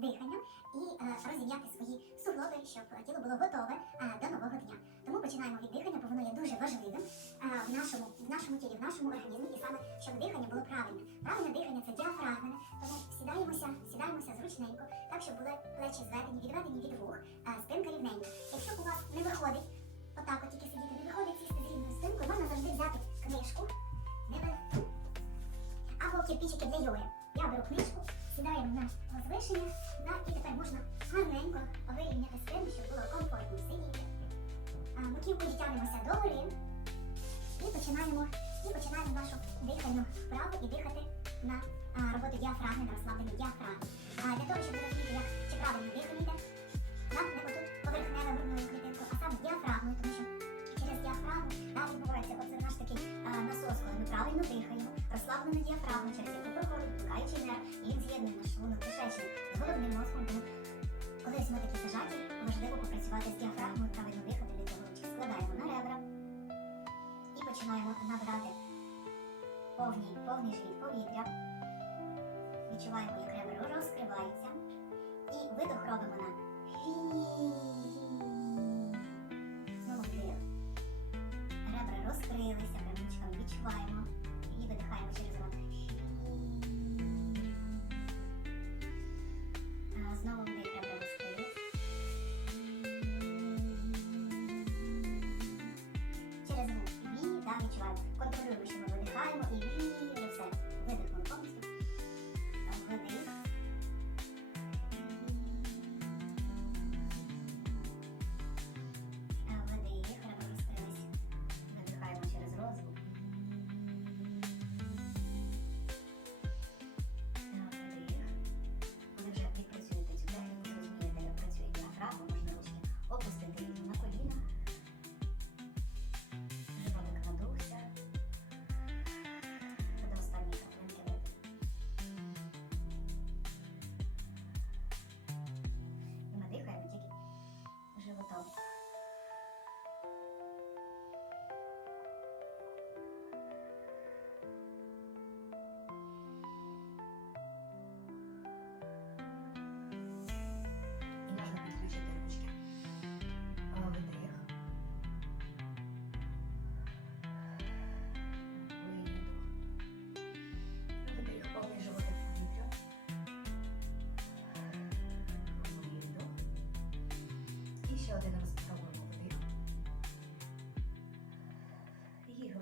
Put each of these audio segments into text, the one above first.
диханням і е, розім'яти свої суглоби, щоб тіло було готове е, до нового дня. Тому починаємо від дихання, бо воно є дуже важливим е, в нашому, в нашому тілі, в нашому організмі, і саме щоб дихання було правильне. Правильне дихання це діафрагмене, тому сідаємося, сідаємося зручненько, так щоб були плечі зведені, відведені від вух, спинка рівненька. Якщо у вас не виходить, отак от тільки сидіти, не виходить сісти з рівною спинкою, можна завжди взяти книжку, або кирпичики для йоги. Я беру книжку, сідаємо на возвишення, да, і тепер можна гарненько вирівняти спину, щоб було комфортно сидіти. А, Маківкою тягнемося догори і починаємо, і починаємо нашу дихальну вправу і дихати на а, роботу діафрагми, на розслаблення діафрагми. А, для того, щоб розуміти, як чи правильно дихаєте, нам не отут поверхневе грудною клітинку, а саме діафрагмою, тому що через діафрагму да, відбувається оце наш такий а, насос, коли ми правильно дихаємо, розслаблена діафрагма, через яку проходить блукаючий нерв, і він з'єднує наш шлунок кишечник з головним мозком. Тому коли ми такі зажаті, важливо попрацювати з діафрагмою, правильно дихати для цього ручки. Складаємо на ребра і починаємо набирати повний, повний живіт повітря. Відчуваємо, як ребра розкриваються. І видох робимо на Знову. Ребра розкрилися, прямичками відчуваємо. Через рот. Знову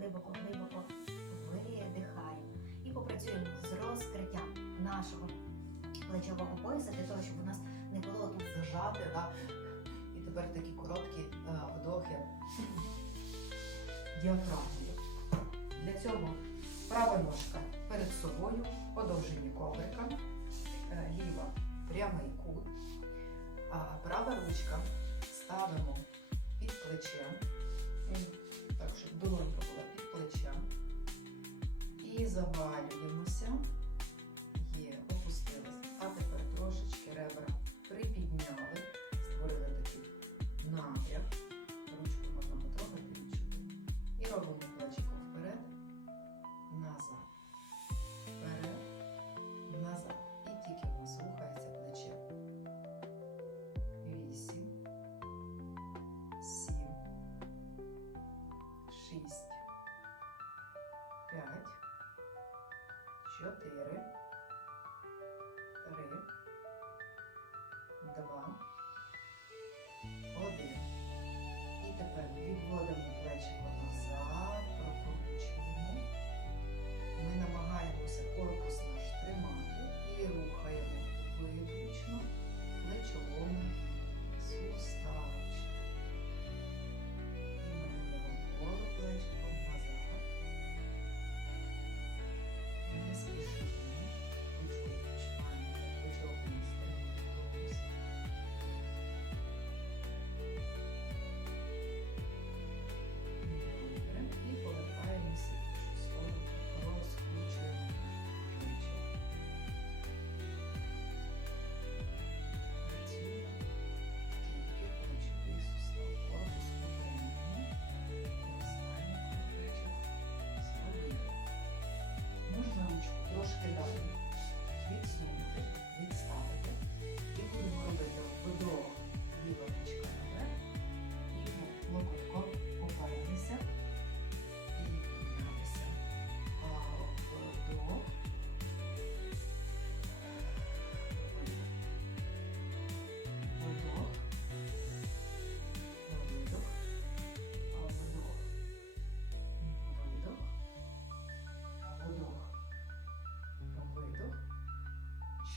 І глибоко, глибоко видихаємо. І попрацюємо з розкриттям нашого плечового пояса для того, щоб у нас не було тут зажати, да? і тепер такі короткі е, вдохи діафрагмою. Для цього права ножка перед собою, подовжені ковриками, е, ліва прямий кут, а права ручка ставимо під плечем, М, так, щоб долонька була плечем. І завалюємося.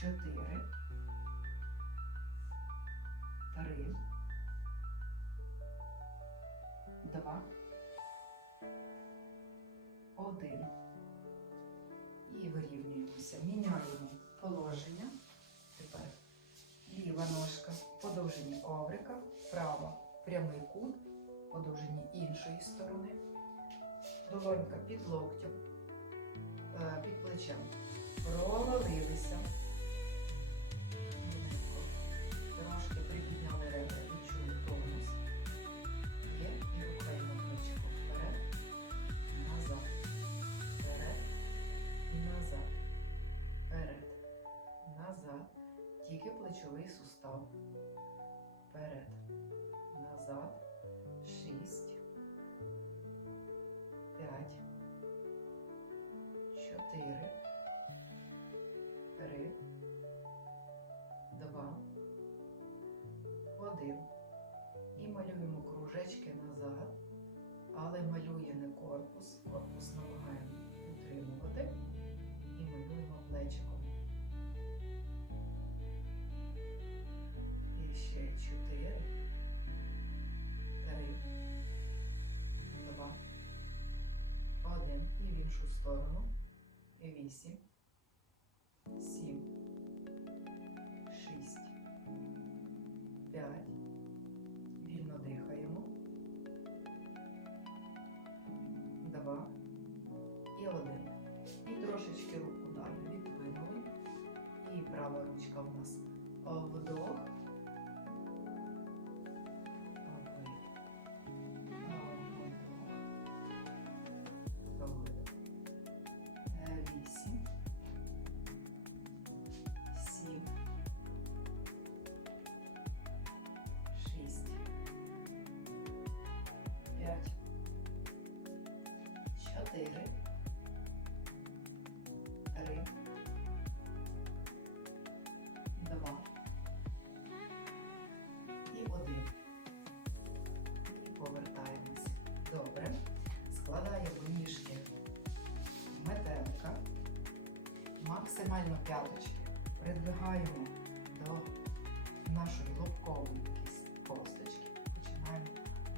Чотири, три, два, один. І вирівнюємося. Міняємо положення. Тепер ліва ножка по довжині коврика, права прямий кут по довжині іншої сторони. Долонька під локтем, е, під плечем. Провалилися. Трошки припідняли ребра, відчули тонус. Є? І рухаємо плечико вперед, назад, вперед, назад, вперед, назад. Тільки плечовий сустав. 8 чотири, три, два і один. І повертаємось. Добре. Складаємо ніжки метелика. Максимально п'яточки придвигаємо до нашої лобкової кіс- косточки. Починаємо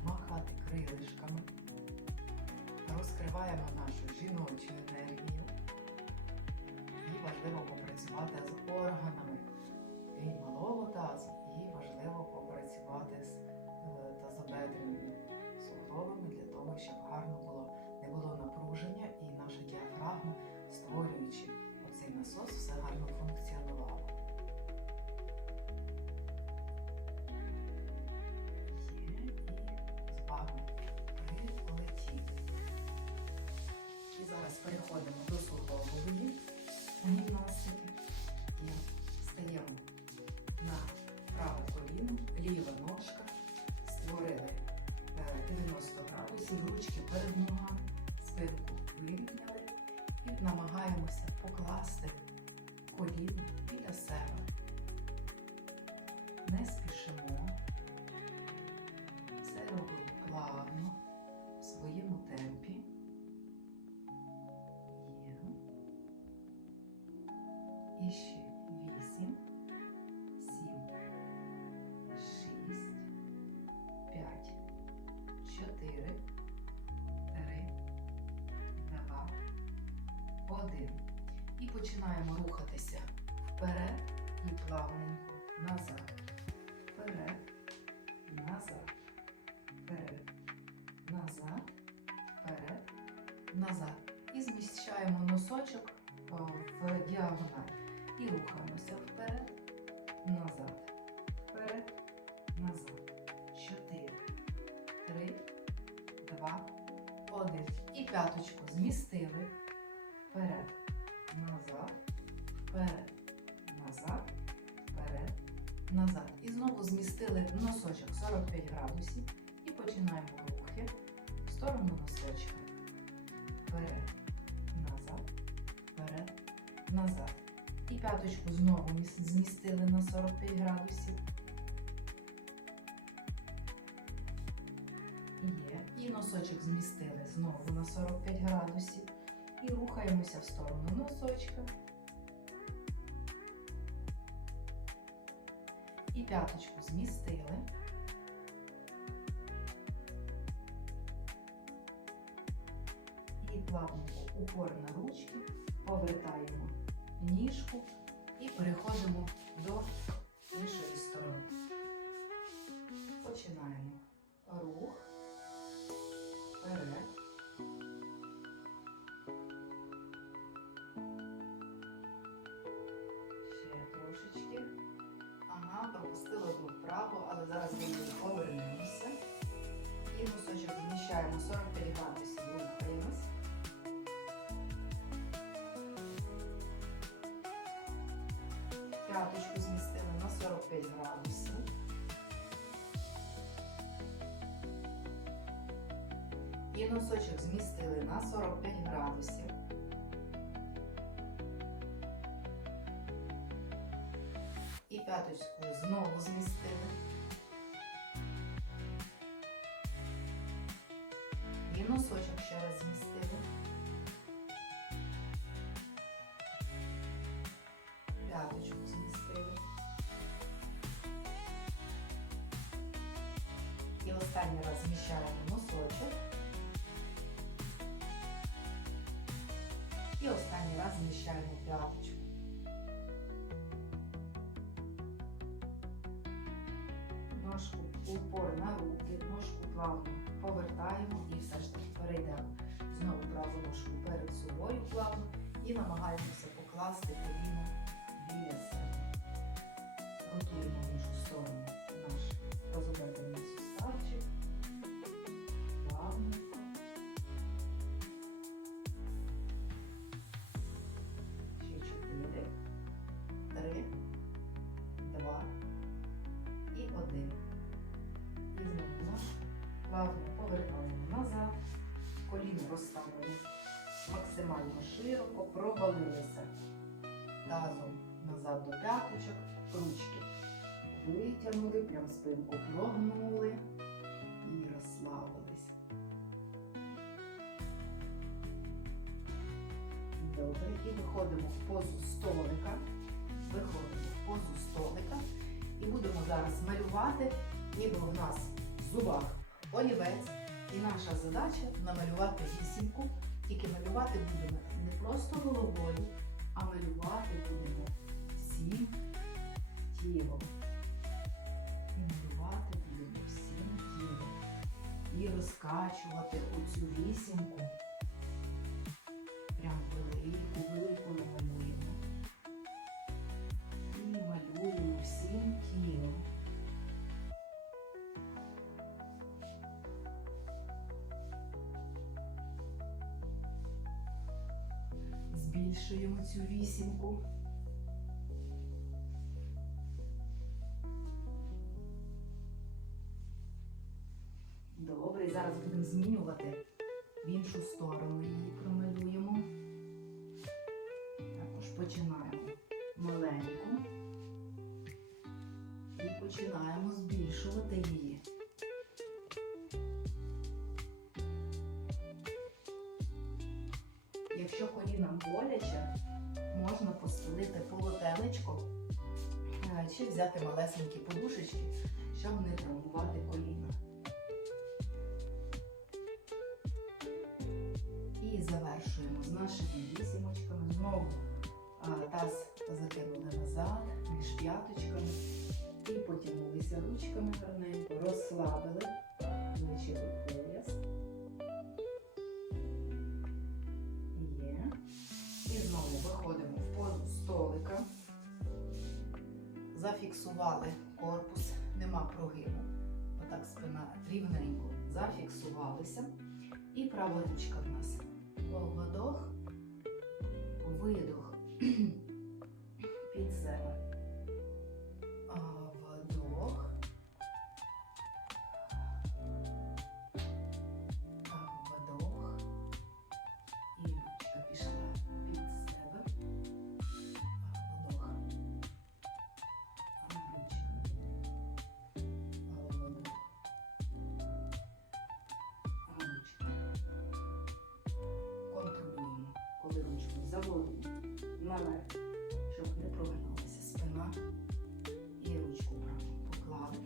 махати крилишками. Розкриваємо нашу жіночу енергію. І важливо попрацювати з органами і малого тазу, і важливо попрацювати з е, тазобедреними суглобами для того, щоб гарно було, не було напруження і наша діафрагма, створюючи оцей насос, все гарно функціонувало. Переходимо до суглобової гімнастики. І стаємо на праве коліно, ліва ножка, створили е, 90 градусів, ручки перед ногами, І ще вісім, сім, шість, п'ять, чотири, три, два, один. І починаємо рухатися вперед і плавненько назад. Вперед, назад, вперед, назад, вперед, назад. І зміщаємо носочок в діагональ. І рухаємося вперед, назад, вперед, назад. Чотири, три, два, один. І п'яточку змістили. Вперед, назад, вперед, назад, вперед, назад. І знову змістили носочок 45 градусів. І починаємо рухи в сторону носочка. Вперед, п'яточку знову змістили на 45 градусів. Є. І носочок змістили знову на 45 градусів. І рухаємося в сторону носочка. І п'яточку змістили. І плавненько упор на ручки, повертаємо ніжку і переходимо до іншої сторони. Починаємо рух вперед. Ще трошечки. Ага, пропустила одну вправо, але зараз ми повернемося. І носочок зміщаємо 45 градусів, рухаємось. І носочок змістили на 45 градусів. І п'яточкою знову змістили. І носочок ще раз змістили. П'яточку змістили. І останній раз зміщаємо І останній раз зміщаємо п'яточку. Ножку упор на руки, ножку плавно повертаємо і все ж таки перейдемо. Знову праву ножку перед собою плавно і намагаємося покласти коліно біля себе. Ротуємо в іншу сторону наш тазобедренний витягнули, прям спинку прогнули і розслабились. Добре, і виходимо в позу столика. Виходимо в позу столика і будемо зараз малювати, ніби в нас в зубах олівець. І наша задача намалювати вісімку. Тільки малювати будемо не просто головою, а малювати будемо всім тілом. І розкачувати оцю вісімку. Прям велику, велику намалюємо. І малюємо всім тілом. Збільшуємо цю вісімку. Починаємо збільшувати її. Якщо колінам боляче, можна постелити полотелечко е, чи взяти малесенькі подушечки, щоб не травмувати коліна. Зафіксували корпус, нема прогибу. Отак спина рівненько зафіксувалися. І права ручка в нас. Вдох, видох голову наверх, щоб не провернулася спина. І ручку праву поклали.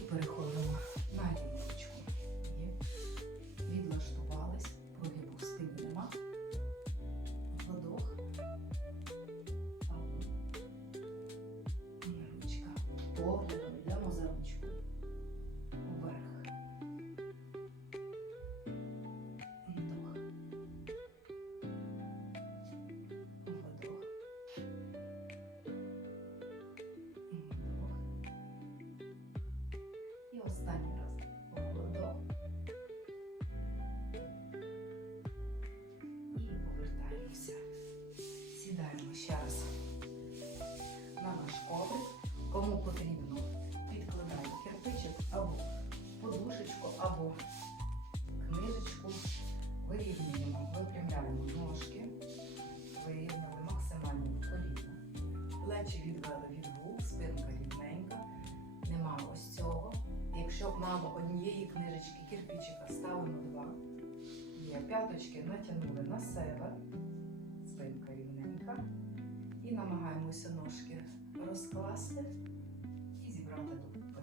І переходимо на ліву ручку. Відлаштувались, прогибу в спині нема. Вдох. Ручка. Погляд. Або книжечку. Вирівнюємо, випрямляємо ножки, вирівняли максимально коліна. Плечі відвели від вух, спинка рівненька. Нема ось цього. Якщо мало однієї книжечки, кирпичика, ставимо два. Є п'яточки натягнули на себе, спинка рівненька. І намагаємося ножки розкласти і зібрати докупи.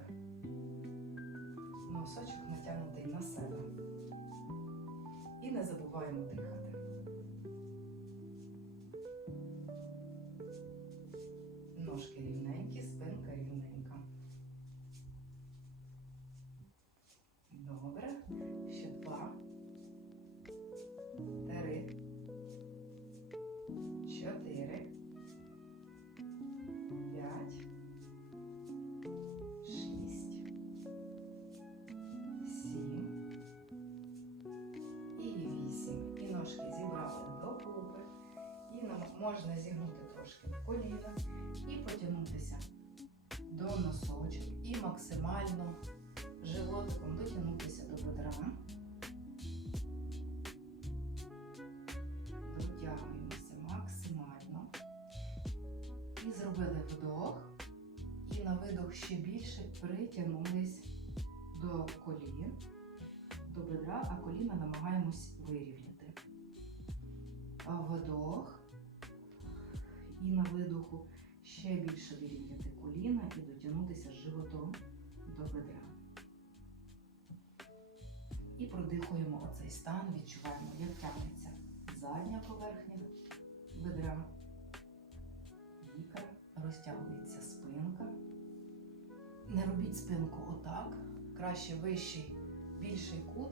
Носочок натягнутий на себе. І не забуваємо дихати. Можна зігнути трошки коліна і потягнутися до носочок і максимально животиком дотягнутися до бедра. Дотягуємося максимально. І зробили вдох. І на видох ще більше притягнулись до колін, до бедра, а коліна намагаємось вирівняти. Вдох. І на видоху ще більше вирівняти коліна і дотягнутися животом до бедра. І продихуємо оцей стан, відчуваємо, як тягнеться задня поверхня бедра, віка, розтягується спинка. Не робіть спинку отак, краще вищий, більший кут,